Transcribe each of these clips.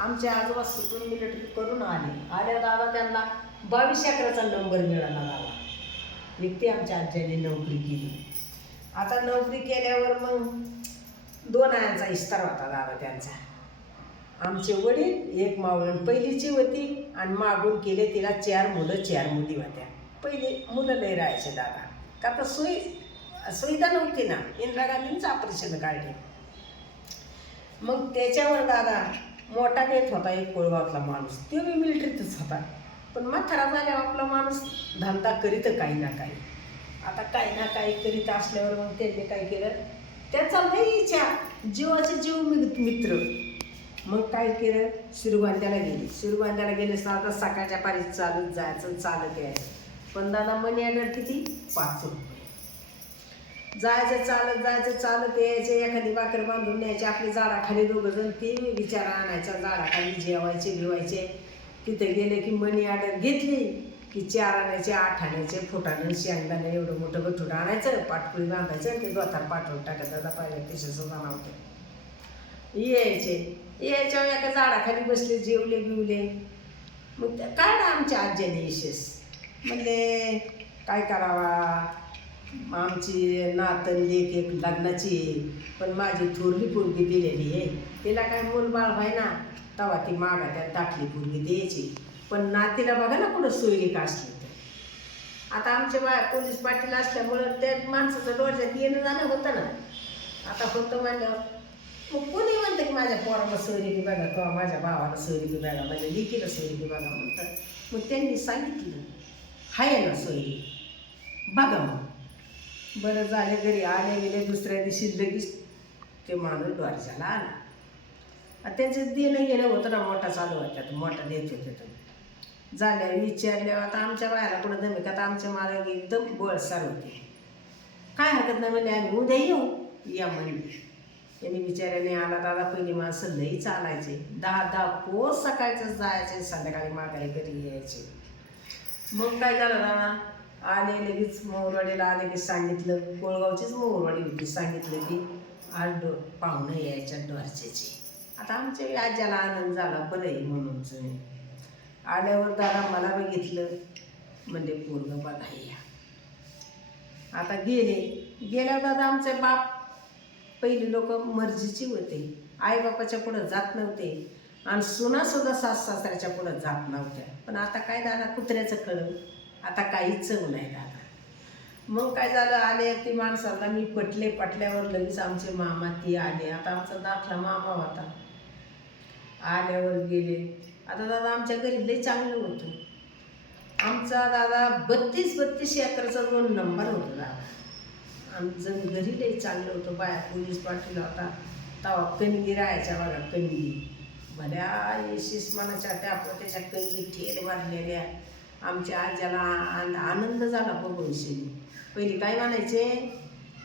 आमचे आजोबा सुटून मिलिटरी करून आले दादा त्यांना 22 एकराचा नंबर मिळाला दादा. एक ती आमच्या आज्याने नोकरी केली. आता नोकरी केल्यावर मग 2 आयांचा इस्तार होता दादा त्यांचा. आमचे वडील एक मावळण पहिलीची होती आणि मागून केले तिला 4 मुलं 4 मुली होत्या. पहिले मुलं लय राहायचे दादा, का तर सुविधा नव्हती ना. इंदिरा गांधींचं ऑपरेशन काढले. मग त्याच्यावर दादा मोठा देत होता एक कोळगावातला माणूस, तो बी मिलिटरीतच होता. पण म्हातारा झाल्यावर आपला माणूस धंदा करीत काही ना काही. आता काही ना काही करीत असल्यावर मग त्यांनी काय केलं, त्याचा लई इच्छा जीवाचे जीव मित्र. मग काय केलं, शिरगोंद्याला गेले तर आता सकाळच्या पारी चालत जायचं चालत यायचं. पण दादा मनी ऑर्डर किती, 5 रुपये. जायचं चालत यायचे. एखादी भाकर बांधून न्यायची. आपली झाडाखाली 2 जण ते विचारा आणायचा, झाडाखाली जेवायचे बिवायचे. तिथे गेले की मनी ऑर्डर घेतली की 4 आणायचे, 8 आणायचे, फुटाणं शेंगदाणे एवढं मोठं गठुडं आणायचं, पाटकुळी बांधायचं, ते दोतार पाठवून टाकायचं. दादा पाहिजे पिशेचं जाणवतं. यायच्या एका झाडाखाली बसले, जेवले बिवले. मग काढा आमच्या आज्याने विशेष म्हणले काय करावा, आमची नातन लेक एक लग्नाची पण माझी थोरली पोरगी दिलेली आहे, तिला काय मूलबाळ व्हाय ना, तेव्हा ती मागा त्यात टाकली पोरगी द्यायची. पण नातीला बघा ना कुठं सोयरी असली तर. आता आमच्या पोलीस पाटील असल्यामुळं त्या माणसाचं डोळ्यात येणं जाणं होतं ना. आता होतं म्हणल्यावर मग कोणी म्हणतं की माझ्या पोराला सोयरी बघा किंवा माझ्या भावाला सोयरी बघा, माझ्या लेकीला सोयरी बघा म्हणतात. मग त्यांनी सांगितलं हाय ना सोयरी बघा. मग बरं झाले, घरी आले गेले. दुसऱ्या दिवशी लगेच ते माणूस द्वारच्याला आला. त्याचं देणं घेणं होतं ना, मोठा चालू होता, मोठा देत होते. तो झाल्या विचारल्यावर आता आमच्या बाहेर कुठं दमे का, आता आमच्या मालक एकदम बळसार होते. काय हरकत नाही म्हणजे आम्ही उद्या येऊ या म्हणले. त्यांनी विचाराने आला दादा. पहिली माणसं लई चालायचे, 10 कोस सकाळचं जायचे, संध्याकाळी माघारी घरी यायचे. मग काय झालं दादा, आले लगेच मोहरवाडीला आले की सांगितलं, कोळगावचीच मोहरवाडी होती, सांगितलं की आज पाहुणं यायच्या द्वारच्याची. आता आमच्या आज्याला आनंद झाला, बरं आहे म्हणूनच. आल्यावर दादा मला बघितलं, म्हणजे पोरगं बघा या. आता गेल्यावर दादा आमचे बाप पहिली लोक मर्जीची होते, आईबापाच्या पुढं जात नव्हते आणि सुनासुद्धा सासऱ्याच्या पुढं जात नव्हत्या. पण आता काय दादा, कुत्र्याचं कळलं, आता काहीच चव नाही दादा. मग काय झालं, आले ती माणसाला मी पटल्यावर लगेच आमचे मामा ती आले. आता आमचा दाखला मामा होता. आल्यावर गेले. आता दादा आमच्या घरी लई चांगलं होतं. आमचा दादा 32 एकराचा 2 नंबर होता दादा. आमचं घरी लई चांगलं होतं. बाया पोलीस पाटील होता, तवा कणगी राहायच्या बघा, कणगी भल्या येशीस मनाच्या त्या त्याच्या कणगी ठेर मारलेल्या. आमच्या आज्याला आनंद झाला बघून. पहिली काय म्हणायचे,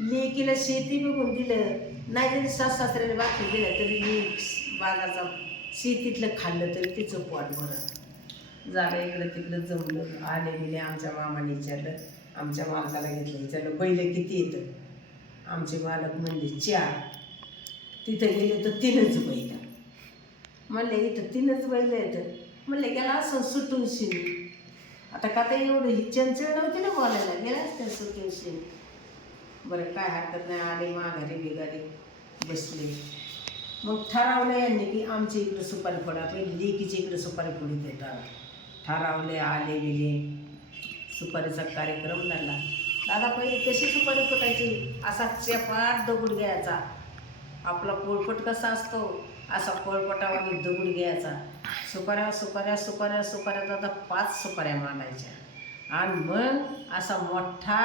लेकीला शेती बघून दिलं नाही जरी सासऱ्याने बाकी दिलं तरी मी बाजारचा शेतीतलं खाल्लं तरी तिचं पोट भरलं. झालं इकडं तिकडं जमलं. आले गेले. आमच्या मामाने विचारलं, आमच्या मालकाला घेतलं, विचारलं बैल किती येतं. आमचे मालक म्हणले 4. तिथं गेले तर 3च बैल. म्हणले इथं 3च बैल येतं. म्हणले गेला असं सुटून शिन. आता का तर एवढं ही चंचळ नव्हती ना बोलायला, गेलाच त्या सुटून शिन. बरं काय हरकत नाही. आले माघारी बिगारी बसले. मग ठरवलं यांनी की आमच्या इकडं सुपारी फोडा, पहिले लेकीच्या इकडं सुपारी फोडीत येतात. ठरवले, आले गेले. सुपारीचा कार्यक्रम झाला. दादा पहिले कशी सुपारी फुटायची, असा चेपाट दगड घ्यायचा. आपला पोळपट कसा असतो असा पोळपटावर दगड घ्यायचा. सुपाऱ्या दादा 5 सुपाऱ्या मांडायच्या आणि मग असा मोठा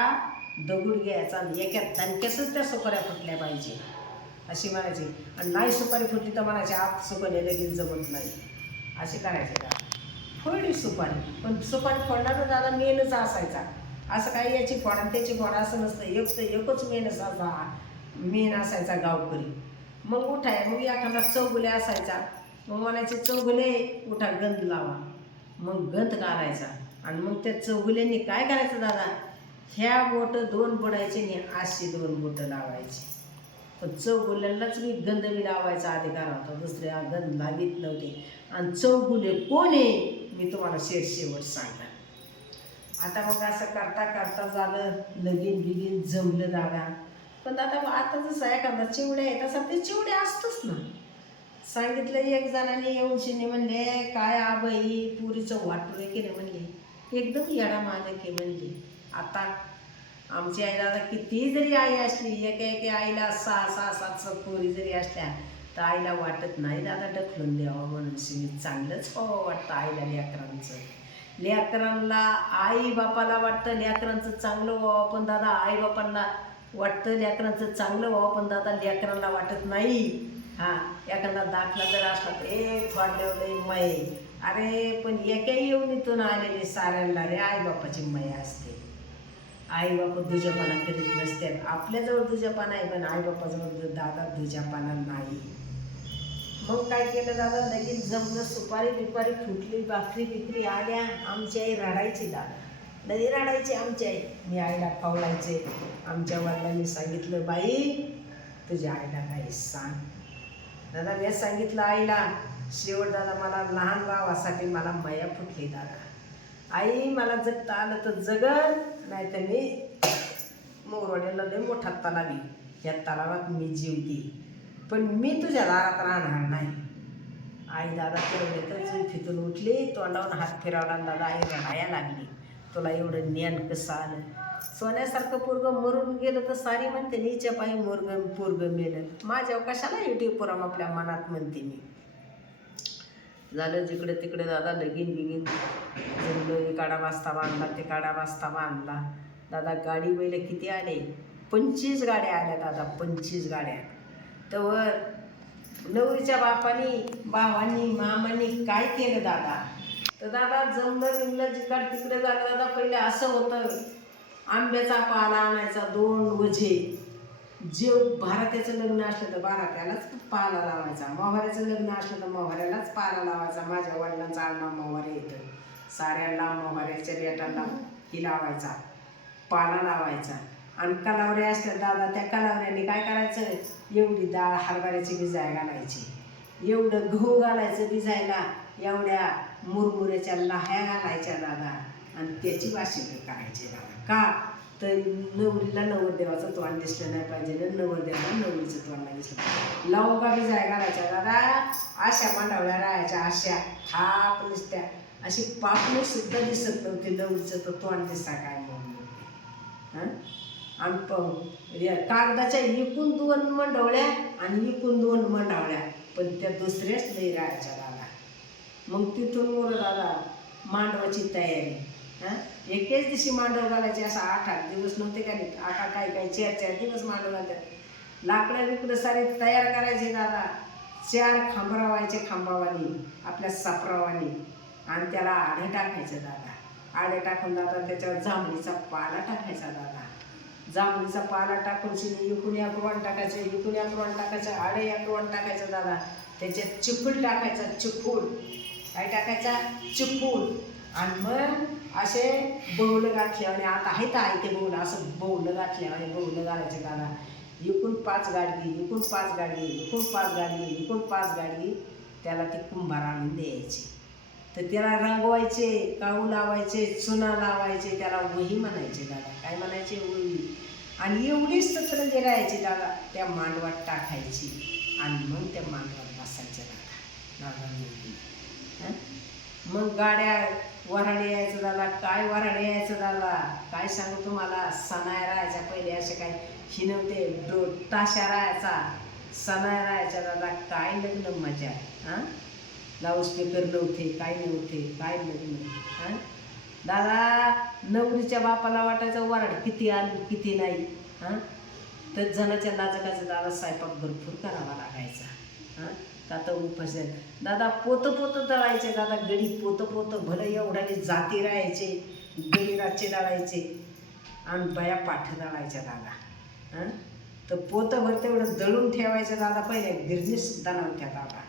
दगड घ्यायचा आणि एका दणक्यासच त्या सुपाऱ्या फुटल्या पाहिजे अशी म्हणायची. आणि नाही सुपारी फुटली तर म्हणायची आत सुपारी लगेच जमत नाही, असे करायचे दादा. फोडली सुपारी, पण सुपारी फोडणारा दादा मेनच असायचा. असं काही याची फोड आणि त्याची फोड असं नसतं, एकच मेन असायचा गावकरी. मग उठाय, मग एखादा चौगुले असायचा, मग म्हणायचे चौगुले उठा गंध लावा. मग गंध घालायचा आणि मग त्या चौगुल्यांनी काय करायचं दादा, ह्या बोटं 2 पडायचे आणि अशी 2 बोटं लावायची. पण चौगुल्यालाच मी गंधवी लावायचा अधिकार होता, दुसऱ्या गंध लावीत नव्हते. आणि चौगुले कोण आहे मी तुम्हाला शेवट सांगणार. आता मग असं करता करता झालं, लगीन बिगीन जमलं दादा. पण दादा आता जसं एखादा चिवड्या आहे तसा ते चिवड्या असतंच ना. सांगितलं एक जणांनी येऊन शिने म्हणले काय आबाई पुरीचं वाटुळे केलं म्हणले, एकदम येडा मालक आहे म्हणले. आता आमची आई दादा किती जरी आई असली, एका आईला 6-7 पोरी जरी असल्या तर आईला वाटत नाही दादा ढकलून द्यावं म्हणून शिने, चांगलंच व्हावं वाटतं आईला लेकरांचं. लेकरांना आई बापाला वाटतं लेकरांचं चांगलं व्हावं, पण दादा आई बापांना वाटतं लेकरांचं चांगलं व्हावं, पण दादा लेकरांना वाटत नाही. हां, एखादा दाखला जर असला तर थोडले मय, अरे पण एका येऊनीतून आलेले साऱ्यांना रे आईबापाची मय असते. आईबापा दुजापाना करीत नसतात. आपल्याजवळ दुजापाना आहे पण आईबापाजवळ दादा दुजापाना नाही. मग काय केलं दादा, लगेच जमलं, सुपारी बिपारी फुटली, भाकरी बिकरी आल्या. आमची आई रडायची दादा, लई रडायची आमची आई. मी आईला खवळायचे. आमच्या वडिलांनी सांगितलं बाई तुझ्या आईला काही सांग. दादा मी सांगितलं आईला. शेवट दादा मला लहान भावासाठी मला मया फुटली दादा. आई मला जगता आलं तर जगल, नाही तर मी मोरवाड्याला लय मोठा तलावी, या तलावात मी जीवती, पण मी तुझ्या दारात राहणार नाही. आई दादा फिरवले तर झुलफीतून उठली, तोंडावरून हात फिरवला. दादा आई रडाया लागली, तुला एवढं ज्ञान कसं आलं. सोन्यासारखं पोरगं मरून गेलं तर सारी म्हणते नीच्या पायी पोरगं मेलं. माझ्यावर कशाला युट्यूबवर आपल्या मनात म्हणते मी. झालं जिकडे तिकडे दादा लगीन बिगीन जमलं. एक काडा वाजता बांधला, ते काडा वाजता बांधला. दादा गाडी बैल किती आले, 25 गाड्या आल्या दादा, 25 गाड्या. तर नवरीच्या बापानी भावांनी मामांनी काय केलं दादा, तर दादा जमलं विमलं जिकड तिकडे झालं दादा. पहिले असं होतं, आंब्याचा पाला आणायचा 2 वझे. जे भारात्याचं लग्न असलं तर भारात्यालाच पाला लावायचा, मोहऱ्याचं लग्न असलं तर मोहऱ्यालाच पाला लावायचा. माझ्या वडिलांचा आडनाव मोहरे येतं. साऱ्याला मोहऱ्याच्या रेटाला ही लावायचा, पाला लावायचा. आणि कलावऱ्या असतात दादा, त्या कलावऱ्यांनी काय करायचं, एवढी डाळ हरभऱ्याची भिजाय घालायची, एवढं गहू घालायचं भिजायला, एवढ्या मुरमुऱ्याच्या लाह्या घालायच्या दादा, आणि त्याची वाशिंग करायची दादा. का तर नवरीला नवरदेवाचं तोंड दिसलं नाही पाहिजे, नवरदेवाला नवरीचं तोंड नाही दिसलं पाहिजे. लवंगा भिजाय घालायच्या दादा. अशा मांडवल्या राहायच्या, अशा थाप नुसत्या, अशी पापणी सुद्धा दिसत नव्हती. नवरीचं तर तोंड दिसा काय म्हणून. आणि कागदाच्या इकून 2 मंडवल्या आणि इकून 2 मंडवल्या, पण त्या दुसऱ्याच लई राहायच्या दादा. मग तिथून मोर दादा मांडवाची तयारी. एकेच दिवशी मांडव घालायचे, असं 8-8 दिवस नव्हते घालीत. आता काही 4-4 दिवस मांडव घालतात. लाकडं बिकडं सारे तयार करायचे दादा. 4 खांबरावायचे, खांबावानी आपल्या सापरावानी, आणि त्याला आडे टाकायचे दादा. आडे टाकून दादा त्याच्यावर जांभळीचा पाला टाकायचा दादा. जांभळीचा पाला टाकून शिनी इकून एक रोण टाकायचं, इकून एक रोण टाकायचं, आडे एक रोण टाकायचं दादा. त्याच्यात चिपूल टाकायचा, चिपूल काय टाकायचा, चिपूल. आणि मग असे बौलं घातले, आणि आता आहेत आहे ते बौलं, असं बौलं घातले आणि बौलं घालायचे दादा. इकून 5 गाडगी, इकून 5 गाडगी, इकून 5 गाडगी, इकून 5 गाडगी. त्याला ती कुंभार आणून द्यायची. तर त्याला रंगवायचे, काऊ लावायचे, चुना लावायचे, त्याला वही म्हणायचे दादा. काय म्हणायचे, वही. आणि एवढीच सतरंजी राहायची दादा, त्या मांडवात टाकायची, आणि मग त्या मांडवात बसायच्या दादा. मग गाड्या वराडे यायचं दादा. काय वराडे यायचं दादा, काय सांगू तुम्हाला. सणाय राहायच्या पहिले, असे काय ही नव्हते, ताशा राहायचा, सणाय राहायच्या दादा. काय लग्न मजा. लाऊडस्पीकर नव्हते, काय नव्हते, काय लग्न. दादा नवरीच्या बापाला वाटायचं वराड किती आली किती नाही. तर जणाच्या लाजकाचं दादा स्वयंपाक भरपूर करावा लागायचा. आता उपास दादा पोतं दळायचे दादा. गडी पोतं भलं एवढ्याने जाती राहायचे, गडी रातचे दळायचे, आणि बया पाठ दळायच्या दादा. तर पोतंभर तेवढं दळून ठेवायचं दादा. पहिले गिरणीसुद्धा नव्हत्या दादा.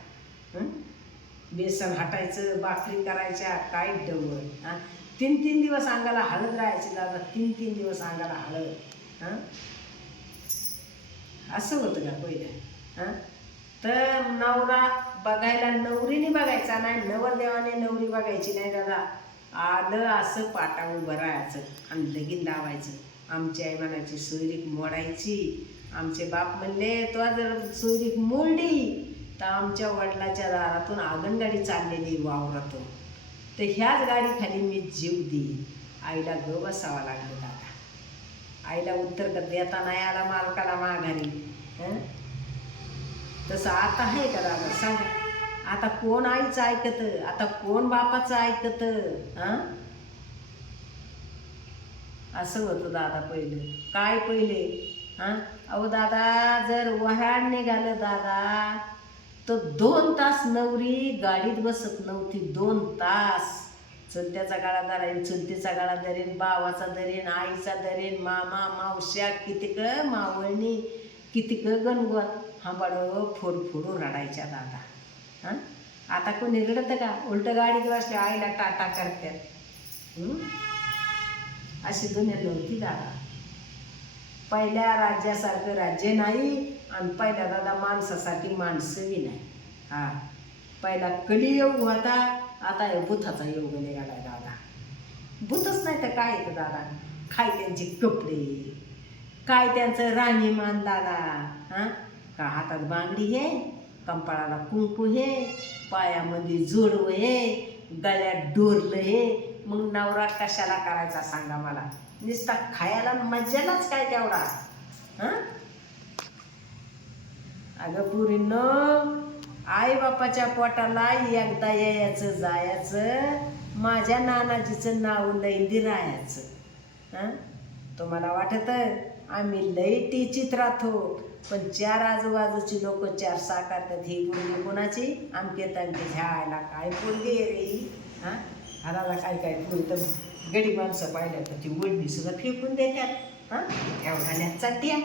बेसन हटायचं, भाकरी करायच्या, काय डवळ. 3-3 दिवस अंगाला हळद राहायची दादा. 3-3 दिवस अंगाला हळद. असं होतं का पहिलं? हां, तर नवरा बघायला नवरीने बघायचा नाही, नवरदेवाने नवरी बघायची नाही दादा. आलं असं पाटा उभं राहायचं आणि लगीन लावायचं. आमची आई म्हणायची सोयरीक मोडायची. आमचे बाप म्हणले तो जर सोयरीक मोडली तर आमच्या वडिलाच्या दारातून आंगणगाडी चाललेली वावरातून, तर ह्याच गाडीखाली मी जीव देईन. आईला ग बसावं लागलं दादा. आईला उत्तर देता नाही आला मालकाला माघारी. हं, तसं आता आहे का दादा सांगा? आता कोण आईचं ऐकतं? आता कोण बापाचं ऐकतं? हां, असं होतं दादा पहिलं. काय पहिले? हां, अहो दादा जर वऱ्हाड निघालं दादा तर 2 तास नवरी गाडीत बसत नव्हती. 2 तास. चुलत्याचा गाळा धरेन, चुलतीचा गाळा धरेन, भावाचा धरेन, आईचा धरेन, मामा मावश्या कितीक मावळणी कितीक गणगोत हांबाड फोडफोडून रडायच्या दादा. हां, आता कोणी रडतं का? उलटं गाडीत बसल्या आईला टाटा करतात. अशी दुनिया नव्हती दादा. पहिल्या राज्यासारखं राज्य नाही आणि पहिल्या दादा माणसासाठी माणसंही नाही. हां, पहिला कलियुग होता, आता हे भूताचा योग निघाला दादा. भूतच नाही तर काय येतं दादा? काय त्यांचे कपडे, काय त्यांचं राहणीमान दादा. हां, का हातात बांगडी हे, कंपाळाला कुंकू हे, पायामध्ये जोडवं हे, गळ्यात डोरलं हे. मग नवरा कशाला करायचा सांगा मला? नुसता खायला मज्जालाच काय तेवढा? हां, अगं पुरीनं आई बापाच्या पोटाला एकदा यायचं जायचं, माझ्या नानाजीचं नाव लैंदी राहायचं. हां, तुम्हाला वाटतं आम्ही लई टीचित राहतो, पण 4 आजूबाजूची लोक 4 साकारतात. ही पोरगी कोणाची? आमके तमके ह्यायला काय पोरगी आहे रे ही? हां, हाराला काय काय पोरी तर गडी माणसं पाहिलं तर ती ओढणी सुद्धा फेकून देतात. हां, एवढ्या चाट्या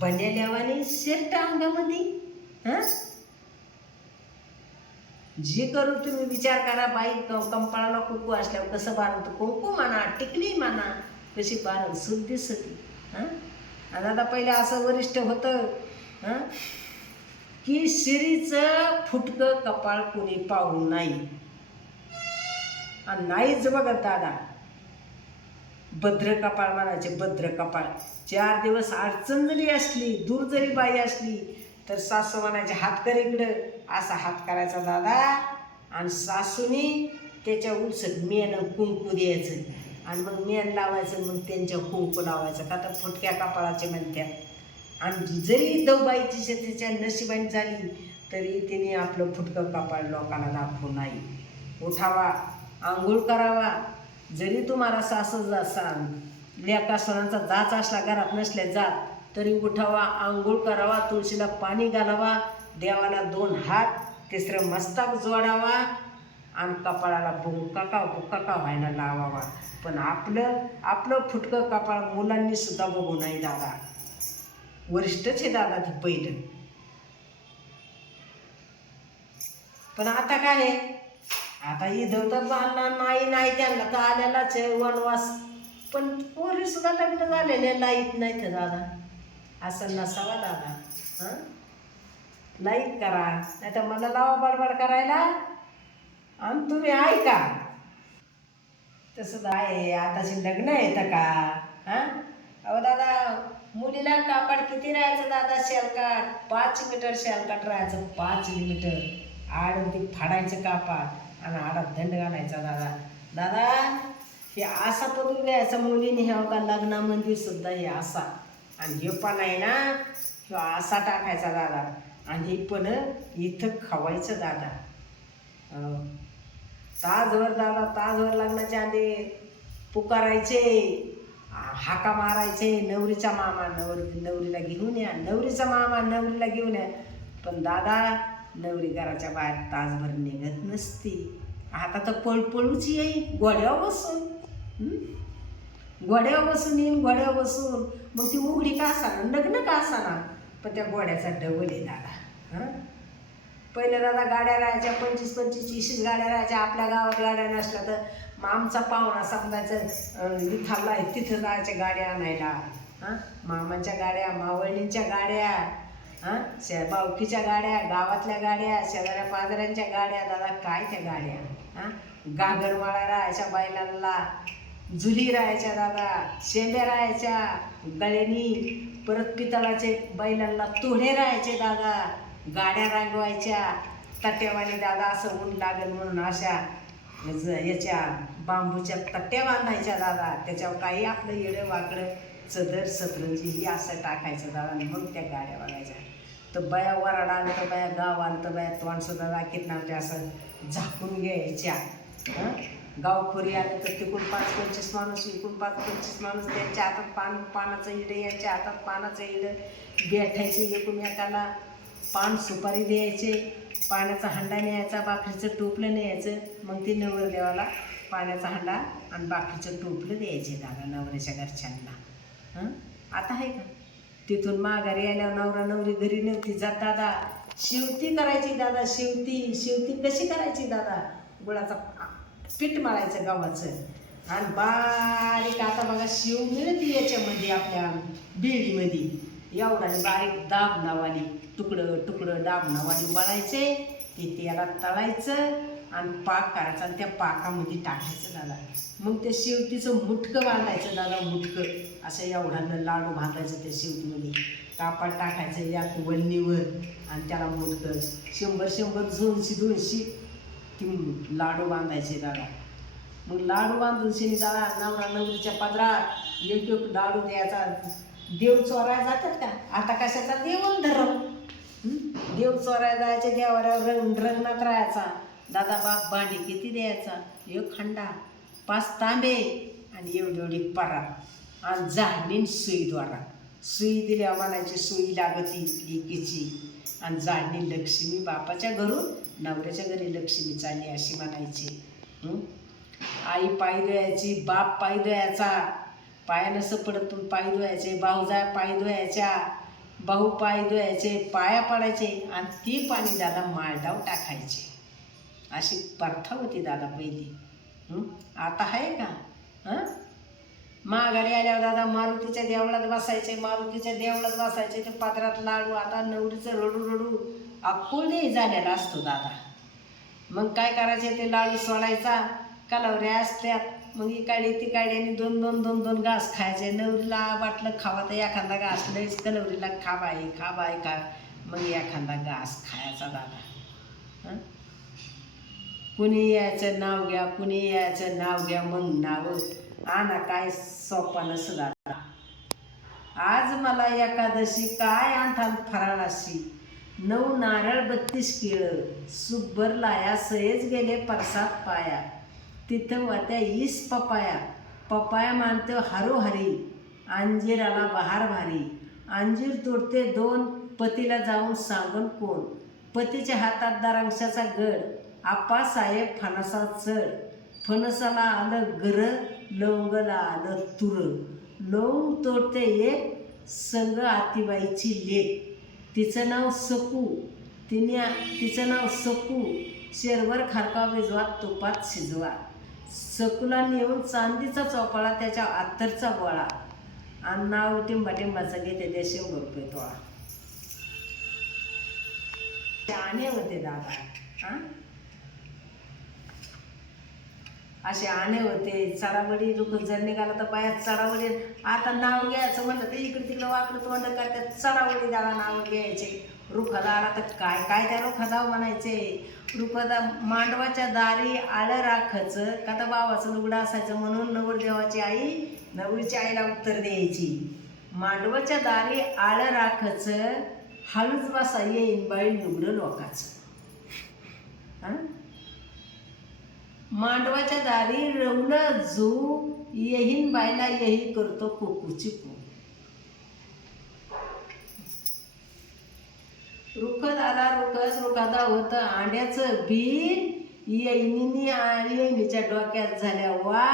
बनेल्यावाने शर्ट अंगामध्ये. हां, जे करू तुम्ही विचार करा बाई. कंपाळाला कुंकू असल्यावर कसं बांधतो? कुंकू म्हणा, टिकली म्हणा, कशी बारण शुद्ध सती. हां, आणि आता पहिले असं वरिष्ठ होतं हां की शिरीचं फुटकं कपाळ कोणी पाहू नाही. आणि नाहीच बघत दादा. भद्र कपाळ म्हणायचे, भद्र कपाळ. 4 दिवस अडचण जरी असली, दूर जरी बाई असली तर सासू म्हणायचे हात कर इकडं. असा हात करायचा दादा आणि सासूनी त्याच्या उलसट मेन कुंकू द्यायचं आणि मग मेन लावायचं, मग त्यांच्या कुंकू लावायचं. का तर फुटक्या कपाळाचे म्हणतात. आणि जरी दौबाईची त्याच्या नशिबाने झाली तरी तिने आपलं फुटकं कपाळ लोकांना दाखवू नाही. उठावा, आंघोळ करावा. जरी तुम्हाला सासू जासाल, लेका सोनांचा जाच असला घरात नसल्या जात, तरी उठावा, आंघोळ करावा, तुळशीला पाणी घालावा, देवाला 2 हात, तिसरं मस्तक जोडावा आणि कपाळाला बुक्काका बुक्काका व्हायला लावावा. पण आपलं फुटकं कपाळ मुलांनी सुद्धा बघू नाही दादा. वरिष्ठच आहे दादा ती पहिलं. पण आता काय आहे? आता इथं तर जाणणार नाही त्यांना तर आलेलाच आहे वनवास. पण पोरी सुद्धा लग्न झालेले लाईत नाहीत दादा. असं नसावा दादा. हां, लाईत करा, नाही तर मला लावा बडबड करायला आणि तुम्ही ऐका. तसं आहे. आताची लग्न येतं का? हां, अहो दादा मुलीला कापड किती राहायचं दादा? शेलकाट 5 मीटर शेलकाट राहायचं. 5 मीटर आड ती फाडायचं कापड आणि आडात दंड घालायचा दादा. दादा हे असा पदून घ्यायचा मुलीने. हे का लग्नामध्ये सुद्धा हे असा आणि हे पण आहे ना, हे असा टाकायचा दादा आणि हे पण इथं खवायचं दादा. ताजवर दादा, ताजवर लग्नाच्या आधी पुकारायचे, हाका मारायचे, नवरीचा मामा नवरीला घेऊन या, नवरीचा मामा नवरीला घेऊन या. पण दादा नवरी घराच्या बाहेर तासभर निघत नसती. आता तर पळपळूची येईल घोड्यावर बसून. घोड्यावर बसून येईन, घोड्यावर बसून. मग ती उघडी का असाना, लग्न का असाना, पण त्या घोड्याचा डबल आहे दादा. हां, पहिल्या दादा गाड्या राहायच्या 25-25-30 गाड्या राहायच्या. आपल्या गावात गाड्या नसल्या तर मग आमचा पाहुणा समजायचं इथला आहे तिथं जायच्या गाड्या आणायला. हां, मामांच्या गाड्या, मावळणींच्या गाड्या, हां, बावकीच्या गाड्या, गावातल्या गाड्या, शेजाऱ्या पाजाऱ्यांच्या गाड्या. दादा काय त्या गाड्या, हां, गागरमाळा राहायच्या बैलांना, जुली राहायच्या दादा, शेंब्या राहायच्या गळ्यानी, परत पितळाचे बैलांना तोडे राहायचे दादा, गाड्या रांगवायच्या तट्ट्यावाने दादा. असं ऊन लागेल म्हणून अशा याच्या बांबूच्या तट्ट्या बांधायच्या दादा. त्याच्यावर काही आपलं येडं वाकडं चदर सतरंजी ही असं टाकायचं दादा. आणि मग त्या गाड्या बघायच्या. तर बया वराडा आलं तर बया गाव आलं तर बया तोंडसुद्धा दाखीत नव्हते, असं झाकून घ्यायच्या. हं, गावखोरी आलं तर तिकडून 5-25 माणूस, इकडून 5-25 माणूस, त्यांच्या हातात पानाचं इडं, यांच्या हातात पानाचं इडं, बैठायचे एकमेकाला, पान सुपारी द्यायचे, पाण्याचा हंडा न्यायचा, बाकरीचं टोपलं न्यायचं. मग ते नवरदेवाला पाण्याचा हंडा आणि बाकरीचं टोपलं द्यायचे दादा नवऱ्याच्या घरच्यांना. हं, आता आहे का? तिथून माघारी आल्यावर नवरा नवरी घरी नव्हती जात दादा. शेवती करायची दादा, शेवती कशी करायची दादा? गुळाचा पीठ मळायचं गव्हाचं आणि बारीक, आता बघा शेव मिळते याच्यामध्ये आपल्या बिळीमध्ये, एवढा बारीक दाब नावाली तुकडं दाब नावाली वळायचे. ते तेलात तळायचं आणि पाक करायचा आणि त्या पाकामध्ये टाकायचं दादा. मग त्या शेवटीचं मुटकं बांधायचं दादा, मुटकं असं एवढ्यानं लाडू बांधायचं त्या शेवटीमध्ये, कापड टाकायचं यात वल्लीवर आणि त्याला मुटकं 100-100 200 ती लाडू बांधायचे दादा. मग लाडू बांधून शेणी दादा नवरा नवरीच्या पदरात एक लाडू द्यायचा. देव चोरायला जातात का? आता कशाचा देवण धरम, देव चोरायला जायचे, देवाऱ्यावर रंगणात राहायचा दादा. बाप भांडी किती द्यायचा? 1 खंडा, 5 तांबे आणि एवढी परात आणि झाडणी सुईद्वारा. सुई दिल्या म्हणायची सुई लागती लेकीची आणि झाडणी लक्ष्मी. बापाच्या घरून नवऱ्याच्या घरी लक्ष्मी चालली अशी म्हणायची. आई पाय धुवायची, बाप पाय धुवायचा, पाया नसं पडत पण पाय धुवायचे, भाऊजा पाय धुवायच्या, भाऊ पाय धुवायचे, पाया पडायचे आणि ती पाणी दादा माळडाव टाकायचे. अशी प्रथा होती दादा पहिली. आता आहे का? हां, माघारी आल्यावर दादा मारुतीच्या देवळात बसायचे, मारुतीच्या देवळात बसायचे. ते पात्रात लाडू, आता नवरीचं रडू रडू अक्कोळ देही झालेला असतो दादा. मग काय करायचे? ते लाडू सोडायचा, कलावऱ्या असत्यात, मग इकाडी तिकाडी आणि 2-2 घास खायचे. नवरीला वाटलं खावा तर एखादा घास, लईच कलवरीला खा बाई का, मग एखादा घास खायचा दादा. कुणी यायचं नाव घ्या, कुणी यायचं नाव घ्या, मग नाव आणा काय सोपा नसं दादा. आज मला एकादशी काय आणता फराळाशी, 9 नारळ 32 केळं, सुब्बर लाया सयच गेले परसात पाया, तिथं वात्या 20 पपाया मानतो हरोहरी, अंजीराला बहार भारी, अंजीर तोडते 2, पतीला जाऊन सांगून कोण, पतीच्या हातात दारांशाचा गड, आप्पासाहेब फणसा चढ, फणसाला आलं गर, लवंगला आलं तुर, लवंग तोडते एक, संग आतीबाईची लेक, तिचं नाव सकू, शेरभर खारका भिजवा तुपात शिजवा, सकूला नेऊन चांदीचा चोपाळा, त्याच्या अत्तरचा गोळा आणि नाव टिंबाटिंबाचं घेते ते 100 रुपये तोळा. आणे होते दादा. हां, असे आणे होते. चढावडी जर निघाला तर बायात चढावडी. आता नाव घ्यायचं म्हणलं तर इकडे तिकडं वाकडं तोंड करतात. चढावडी दादा नाव घ्यायचे. रुखादा आला तर काय काय त्या रुखादा म्हणायचे. रुखादा मांडवाच्या दारी आळं राखायचं का तर बाबाचं लुगडं असायचं म्हणून नवरदेवाची आई नवरीच्या आईला उत्तर द्यायची. मांडवाच्या दारी आळं राखायचं, हळूच बसा येईन बाई लुगडं लोकाचं. हां, मांडवाच्या दारी रवलं जो येहीन बायला यही करतो कोकूची को. रुखादा होतं आंड्याचं बीन, येईनीच्या डोक्यात झाल्या वा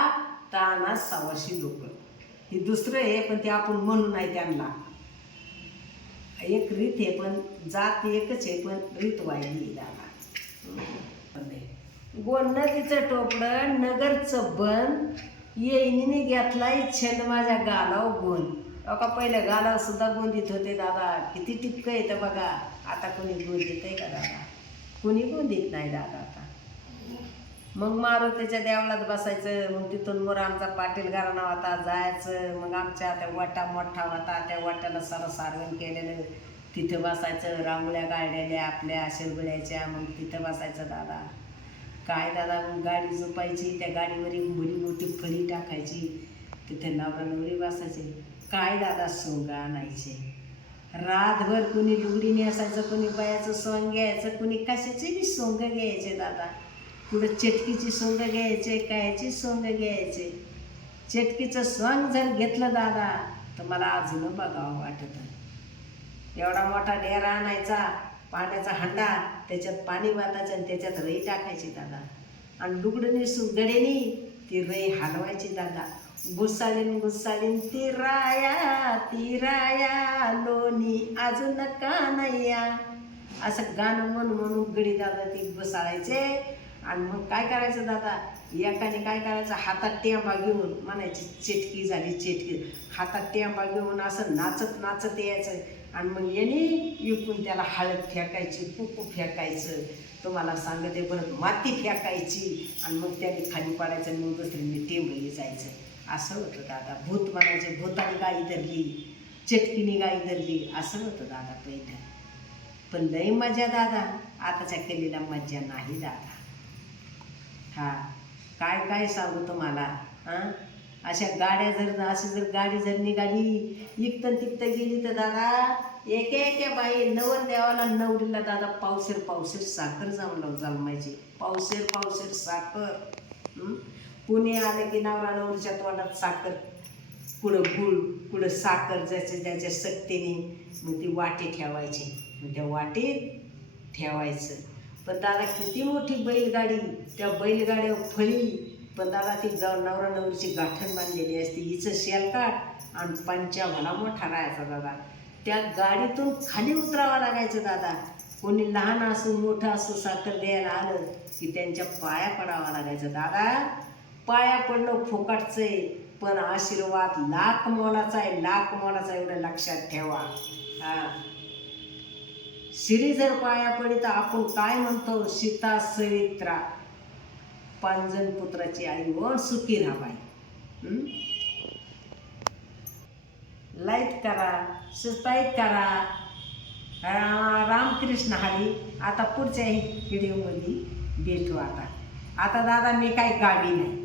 ताना 600 लोक. हे दुसरं आहे पण ते आपण म्हणू नाही. त्यांना एक रीत आहे पण जात एकच आहे पण रीत वाहिली दादा. गोल नदीचं टोपडं नगरचं बन, येईनीने घेतलाय छंद माझ्या गालाव गोल, का पहिलं गाला सुद्धा गोंदीत होते दादा, किती टिपकं येतं बघा. आता कोणी गोंदीत आहे का दादा? कोणी गोंदीत नाही दादा आता. मग मारुतीच्या देवळात बसायचं, मग तिथून मोर आमचा पाटील घराणा होता, जायचं. मग आमच्या त्या वाटा मोठा होता, त्या वाट्याला सारं सारवण केलेलं, तिथं बसायचं. रांगोळ्या काढलेल्या आपल्या शेरगुळ्याच्या, मग तिथं बसायचं दादा. काय दादा, मग गाडी झोपायची, त्या गाडीवर एक मोठी मोठी फळी टाकायची, तिथे नवरा नवरी बसायचे. काय दादा सोंग आणायचे, रातभर कुणी लुगडी नेसायचं, कुणी बायाचं सोंग घ्यायचं, कुणी कशाचे बी सोंग घ्यायचे दादा. कुठं चटकीची सोंग घ्यायचे, कायची सोंग घ्यायचे. चटकीचं सोंग जर घेतलं दादा तर मला अजून बघावं वाटत. एवढा मोठा डेरा आणायचा, पाण्याचा हंडा, त्याच्यात पाणी वाटायचं आणि त्याच्यात रई टाकायची दादा. आणि लुगडणी गडेनी ती रई हलवायची दादा. घुसाळीन घुसाळीन ती राया लोणी अजून का नैया, असं गाणं म्हणून गडी दादा ती घुसाळायचे. आणि मग काय करायचं दादा, एकाने काय करायचं, हातात टेंबा घेऊन म्हणायची चेटकी झाली चेटकी, हातात टेंबा घेऊन असं नाचत नाचत यायचं. आणि मग याने इकून त्याला हळद फेकायची, कुकू फेकायचं, तुम्हाला सांगते परत माती फेकायची. आणि मग त्याने खाली पडायचं आणि मग दुसऱ्यांनी टेंबली जायचं. असं होतं दादा. भूत म्हणायचे, भूताने गाई धरली, चटकीने गाई धरली, असं होतं दादा पहिलं. पण लई मजा दादा, आताच्या केलेला मजा नाही दादा. हा काय काय सांगू तुम्हाला. हां, अशा गाड्या जर अशी जर गाडी जर निघाली इकतं तिकतं गेली तर दादा, एके बाई नवरदेवाला नवरीला दादा पावशेर पावशेर साखर जमायची, पावशेर पावशेर साखर. पुणे आले की नवरा नवरीच्या तोंडात साखर, कुठं गुळ कुठं साखर, ज्याच्या सक्तीने मग ती वाटी ठेवायची, मग त्या वाटीत ठेवायचं. पण दादा किती मोठी बैलगाडी, त्या बैलगाड्यावर फळी, पण दादा ती नवरा नवरीची गाठण बांधलेली असते, हिचं शेलकाट आणि पंचा भला मोठा राहायचा दादा. त्या गाडीतून खाली उतरावं लागायचं दादा. कोणी लहान असो मोठं असो साखर द्यायला आलं की त्यांच्या पाया पडावं लागायचं दादा. पाया पडणं फुकटचं आहे, पण आशीर्वाद लाख मोलाचा आहे, लाख मोलाचा, एवढं लक्षात ठेवा. हां, श्री जर पाया पडी तर आपण काय म्हणतो, सीता सवित्रा, पांजन पुत्राची आई व सुखी राहाय. लाईक करा, सबस्क्राईब करा. रामकृष्ण हरी. आता पुढच्या व्हिडिओमध्ये भेटू. आता दादा मी काही गाडी नाही,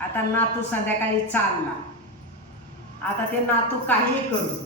आता नातू संध्याकाळी चालला, आता ते नातू काही करू